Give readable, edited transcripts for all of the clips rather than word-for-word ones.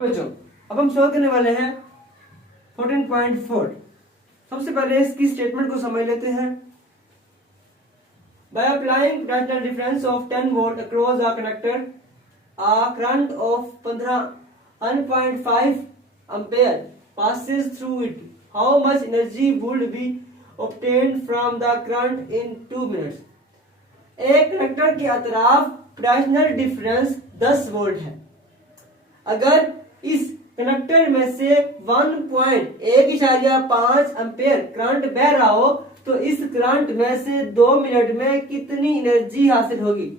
बच्चों अब हम सॉल्व करने वाले हैं 14.4। सबसे पहले इसकी स्टेटमेंट को समझ लेते हैं। By applying potential difference of 10 volt across a conductor, a current of 1.5 ampere passes through it. How much energy would be obtained from the current in 2 minutes? एक कंडक्टर के अतराफ पोटेंशियल डिफरेंस 10 वोल्ट है। अगर इस conductor में से 1.1.5 ampere current बह रहा हो तो इस करंट में से 2 मिनट में कितनी एनर्जी हासिल होगी?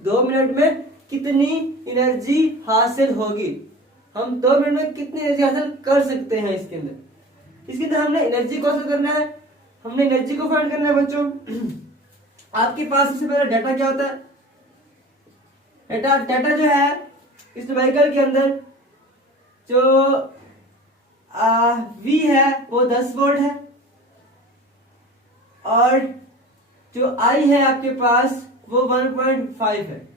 2 मिनट में कितनी एनर्जी हासिल होगी? हम 2 मिनट में कितनी एनर्जी हासिल कर सकते हैं? इसके अंदर हमने एनर्जी को हासिल करना है, हमने एनर्जी को फाइंड करना है। बच्चों आपके पास सबसे पहले डाटा क्या होता है? डाटा जो है इस व्हीकल के अंदर जो V है वो 10 वोल्ट है और जो I है आपके पास वो 1.5 है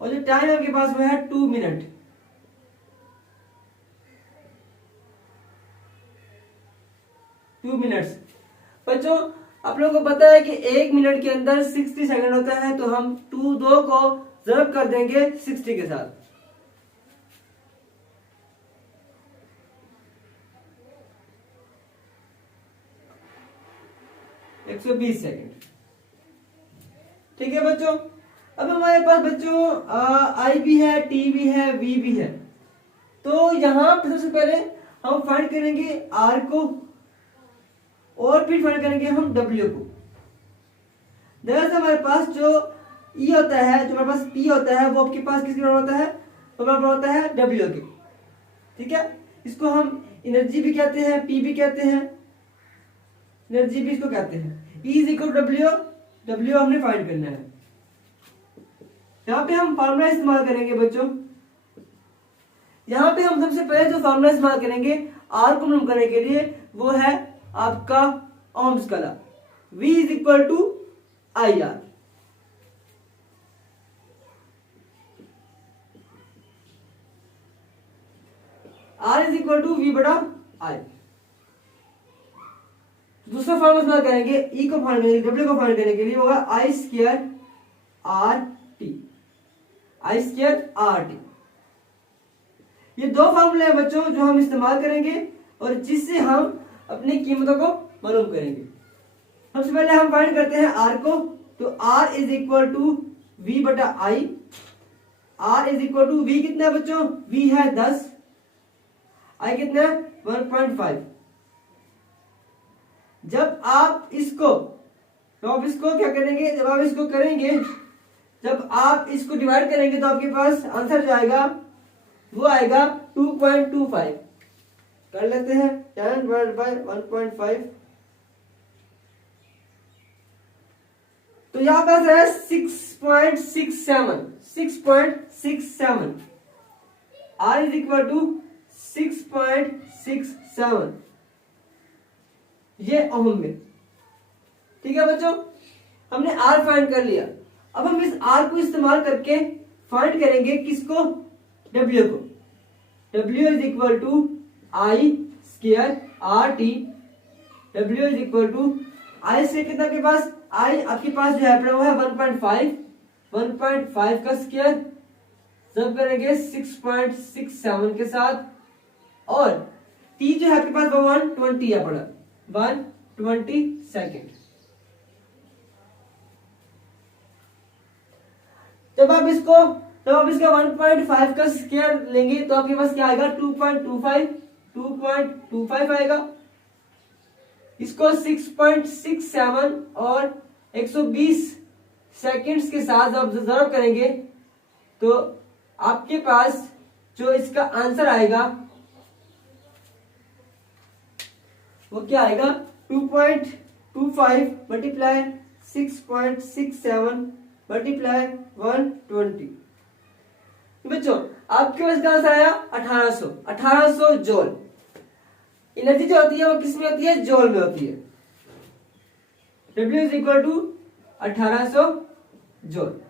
और जो टाइम आपके पास वो है 2 मिनट। बच्चों आप लोगों को पता है कि 1 मिनट के अंदर 60 सेकंड होता है, तो हम 2 को ज़रब कर देंगे 60 के साथ। एक 120 सेकंड। ठीक है बच्चों, अब हमारे पास बच्चों I भी है, T भी है, V भी है। तो यहां पर सबसे पहले हम फाइंड करेंगे R को और फिर फाइंड करेंगे हम W को। दरअसल हमारे पास जो E होता है, जो हमारे पास P होता है, वो आपके पास किसके बराबर होता है? तो हमारे बराबर होता है W के। ठीक है, इसको हम एनर्जी भी कहते हैं, P भी कहते हैं, एनर्जी भी इसको कहते हैं। E is equal to W हमने फाइंड करना है। यहाँ पे हम फार्मूला इस्तेमाल करेंगे बच्चों। यहाँ पे हम सबसे पहले जो फार्मूला इस्तेमाल करेंगे R को मालूम करने के लिए वो है आपका ओम्स का law. V is equal to IR। R is equal to V बटा I। दूसरा फॉर्मूला इस्तेमाल करेंगे E को फाइंड करने के लिए, W को फाइंड करने के लिए होगा I स्क्वायर RT। ये दो फार्मूले हैं बच्चों जो हम इस्तेमाल करेंगे और जिससे हम अपनी कीमतों को मालूम करेंगे। सबसे पहले हम फाइंड करते हैं R को, तो R is equal to V बटा I। R is equal to V कितना है बच्चों? V है 10, I कितना है? 1.5। जब आप इसको क्या करेंगे? जब आप इसको डिवाइड करेंगे तो आपके पास आंसर जो आएगा वो आएगा 2.25। कर लेते हैं 10 डिवाइड बाय 1.5, तो यहां पास है 6.67। R इज इक्वल टू 6.67 ये ओम में। ठीक है बच्चों, हमने R फाइंड कर लिया। अब हम इस R को इस्तेमाल करके फाइंड करेंगे किसको? W को। W is equal to I square RT। W is equal to I से कितना आपके पास? I आपके पास जो है वो है 1.5 का स्क्वायर सब करेंगे 6.67 के साथ और T जो है आपके पास वो 120 है पड़ा 120 सेकेंड। जब आप इसका 1.5 का स्क्वायर लेंगे तो आपके पास क्या आएगा? 2.25 आएगा। इसको 6.67 और 120 सेकेंड्स के साथ आप ज़रब करेंगे तो आपके पास जो इसका आंसर आएगा वो क्या आएगा? 2.25 मल्टीप्लाई 6.67 मल्टीप्लाई 120। बच्चों आपके पास क्या आंसर आया? 1800 जूल। एनर्जी जो होती है वो किस में होती है? जूल में होती है। W is equal to 1800 joule.